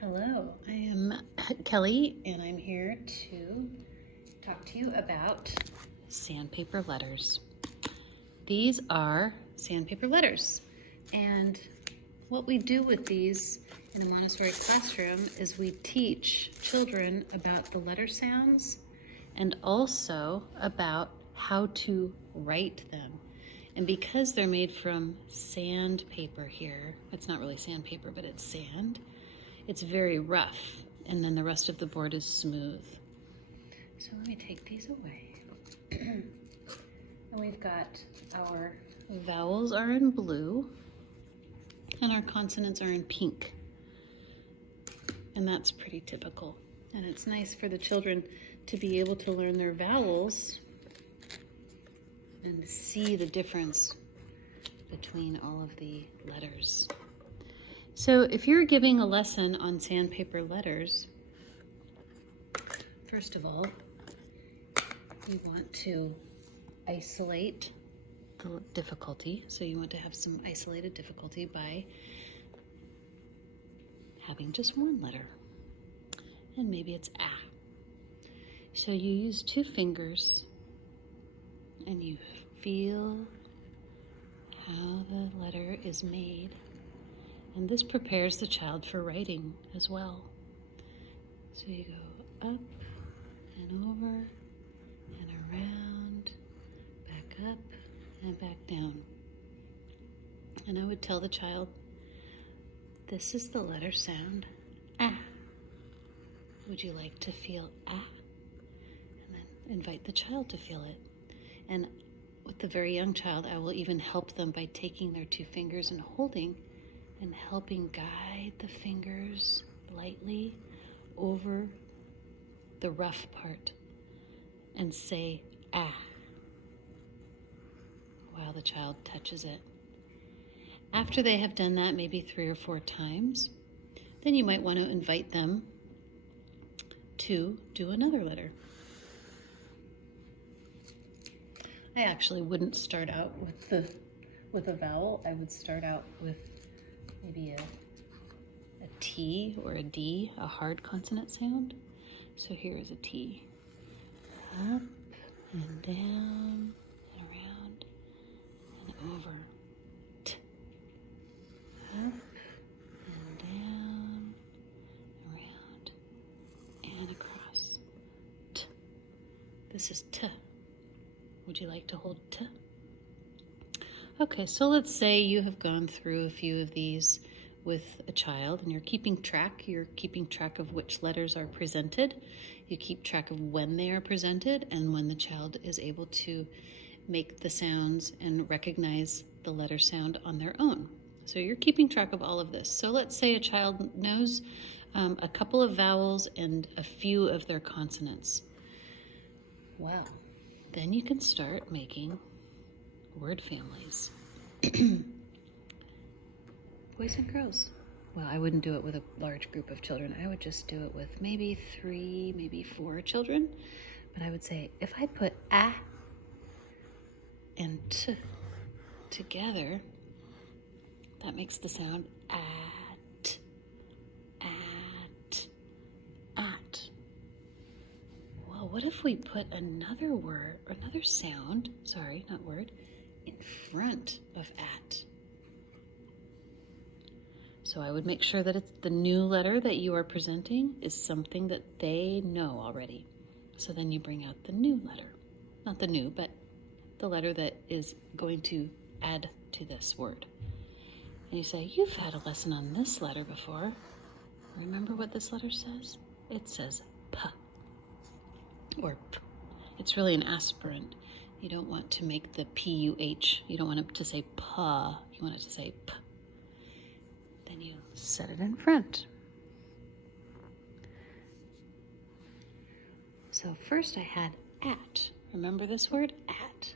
Hello, I am Kelly, and I'm here to talk to you about sandpaper letters. These are sandpaper letters, and what we do with these in a Montessori classroom is we teach children about the letter sounds and also about how to write them. And because they're made from sandpaper here, it's not really sandpaper, but it's sand, it's very rough, and then the rest of the board is smooth. So let me take these away. And we've got our vowels are in blue, and our consonants are in pink. And that's pretty typical. And it's nice for the children to be able to learn their vowels and see the difference between all of the letters. So if you're giving a lesson on sandpaper letters, first of all, you want to isolate the difficulty. So you want to have some isolated difficulty by having just one letter. And maybe it's ah. So you use 2 fingers and you feel how the letter is made. And this prepares the child for writing as well. So you go up and over and around, back up and back down. And I would tell the child, this is the letter sound, ah. Would you like to feel ah? And then invite the child to feel it. And with the very young child, I will even help them by taking their 2 fingers and holding and helping guide the fingers lightly over the rough part and say ah while the child touches it. After they have done that maybe 3 or 4 times, then you might want to invite them to do another letter. I actually wouldn't start out with a vowel. I would start out with maybe a T or a D, a hard consonant sound. So here is a T. Up and down and around and over. T. Up and down, around and across. T. This is T. Would you like to hold T? Okay, so let's say you have gone through a few of these with a child and you're keeping track. You're keeping track of which letters are presented. You keep track of when they are presented and when the child is able to make the sounds and recognize the letter sound on their own. So you're keeping track of all of this. So let's say a child knows a couple of vowels and a few of their consonants. Well, then you can start making word families. Boys and girls. Well, I wouldn't do it with a large group of children. I would just do it with maybe 3, maybe 4 children. But I would say, if I put ah and t together, that makes the sound at, at, at. Well, what if we put another word, or another sound, sorry, not word, in front of at? So I would make sure that it's the new letter that you are presenting is something that they know already. So then you bring out the new letter. Not the new, but the letter that is going to add to this word. And you say, you've had a lesson on this letter before. Remember what this letter says? It says P. Or P. It's really an aspirant. You don't want to make the P-U-H. You don't want it to say pa. You want it to say P. Then you set it in front. So first I had at. Remember this word? At.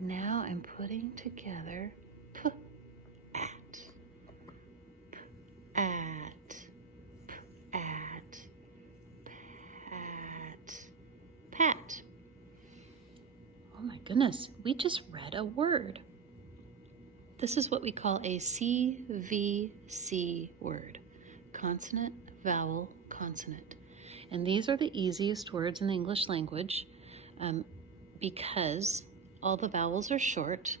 Now I'm putting together P. At. P. At. P. At. Pat. Pat. Oh my goodness, we just read a word. This is what we call a CVC word, consonant, vowel, consonant. And these are the easiest words in the English language because all the vowels are short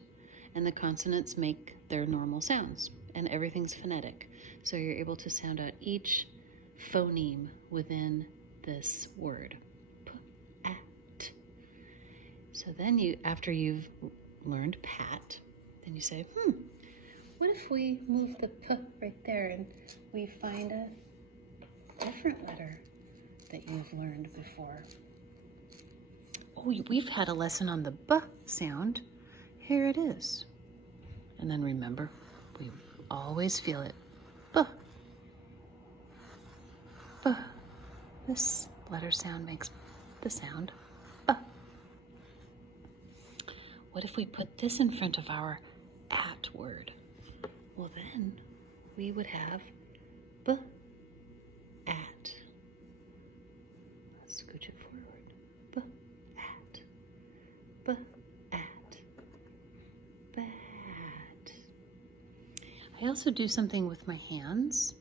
and the consonants make their normal sounds and everything's phonetic. So you're able to sound out each phoneme within this word. P-at. So then after you've learned pat, then you say, what if we move the p right there and we find a different letter that you've learned before? Oh, we've had a lesson on the b sound. Here it is. And then remember, we always feel it. B. B. This letter sound makes the sound b. What if we put this in front of our at word? Well, then we would have b, at. Let's scooch it forward. B, at. B, at. Bat. I also do something with my hands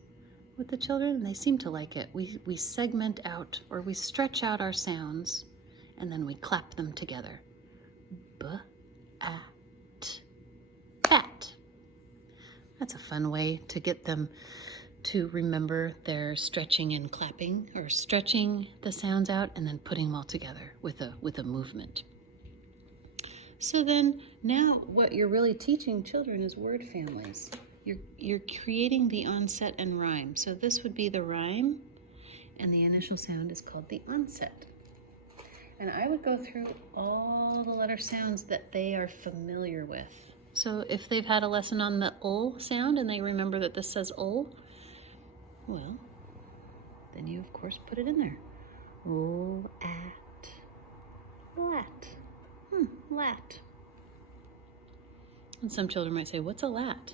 with the children, and they seem to like it. We segment out, or we stretch out our sounds, and then we clap them together. B, at, bat. That's a fun way to get them to remember their stretching and clapping, or stretching the sounds out and then putting them all together with a movement. So then now what you're really teaching children is word families. You're creating the onset and rhyme. So this would be the rhyme, and the initial sound is called the onset. And I would go through all the letter sounds that they are familiar with. So if they've had a lesson on the ul sound and they remember that this says ul, well, then you of course put it in there. Ul, at, lat. Lat. And some children might say, what's a lat?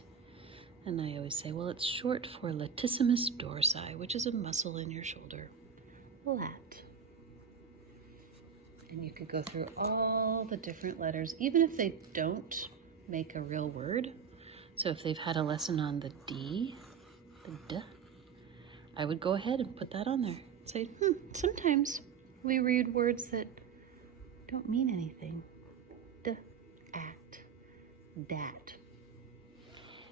And I always say, well, it's short for latissimus dorsi, which is a muscle in your shoulder. Lat. And you could go through all the different letters, even if they don't make a real word. So if they've had a lesson on the D, the D, I would go ahead and put that on there. Say, sometimes we read words that don't mean anything. D, at, dat.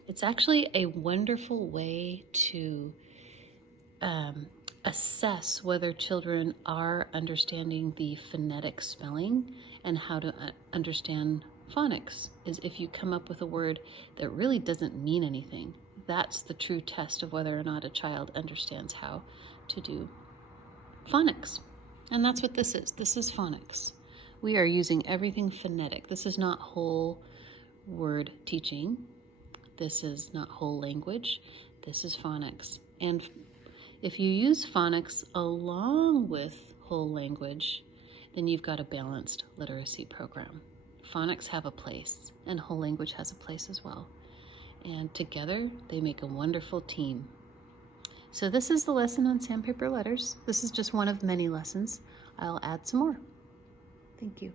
It's actually a wonderful way to assess whether children are understanding the phonetic spelling and how to understand phonics, is if you come up with a word that really doesn't mean anything. That's the true test of whether or not a child understands how to do phonics. And that's what this is. This is phonics. We are using everything phonetic. This is not whole word teaching. This is not whole language. This is phonics. And if you use phonics along with whole language, then you've got a balanced literacy program. Phonics have a place, and whole language has a place as well. And together, they make a wonderful team. So this is the lesson on sandpaper letters. This is just one of many lessons. I'll add some more. Thank you.